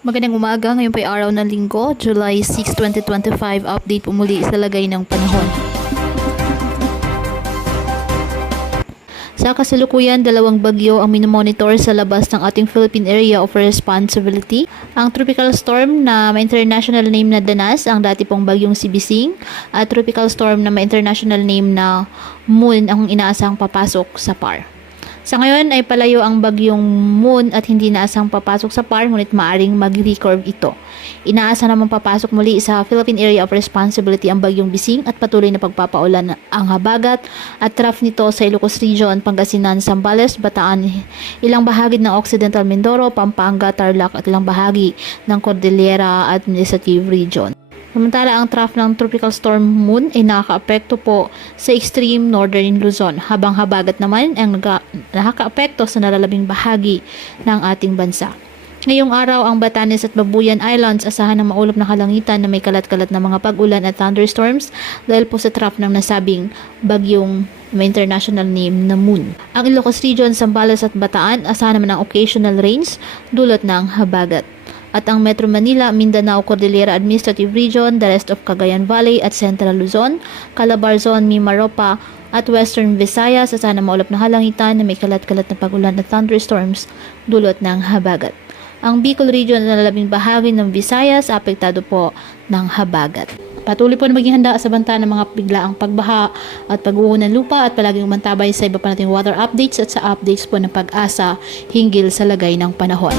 Magandang umaga, ngayon po ay araw ng linggo, July 6, 2025, update po muli sa lagay ng panahon. Sa kasalukuyan, dalawang bagyo ang minomonitor sa labas ng ating Philippine Area of Responsibility. Ang tropical storm na may international name na Danas, ang dati pong bagyong Sibising, at tropical storm na may international name na Moon ang inaasahang papasok sa PAR. Sa ngayon ay palayo ang bagyong Moon at hindi naasang papasok sa PAR, ngunit maaring mag-recurve ito. Inaasa naman papasok muli sa Philippine Area of Responsibility ang bagyong Bising at patuloy na pagpapaulan ang habagat at trough nito sa Ilocos Region, Pangasinan, Zambales, Bataan, ilang bahagi ng Occidental Mindoro, Pampanga, Tarlac at ilang bahagi ng Cordillera Administrative Region. Samantala, ang trough ng Tropical Storm Moon ay nakaka-apekto po sa extreme northern Luzon, habang habagat naman ang nakaka-apekto sa nalalabing bahagi ng ating bansa. Ngayong araw, ang Batanes at Babuyan Islands asahan ng maulap na kalangitan na may kalat-kalat na mga pag-ulan at thunderstorms dahil po sa trough ng nasabing bagyong may international name na Moon. Ang Ilocos Region, Zambales at Bataan asahan naman ng occasional rains dulot ng habagat. At ang Metro Manila, Mindanao, Cordillera Administrative Region, the rest of Cagayan Valley at Central Luzon, Calabarzon, Mimaropa at Western Visayas asahan ng maulap na halangitan na may kalat-kalat na pag-ulan at thunderstorms dulot ng habagat. Ang Bicol Region na lalabing bahagi ng Visayas apektado po ng habagat. Patuloy po na maging handa sa banta ng mga biglaang pagbaha at pag-uho ng lupa at palaging umantabay sa iba pa nating weather updates at sa updates po ng Pag-asa hinggil sa lagay ng panahon.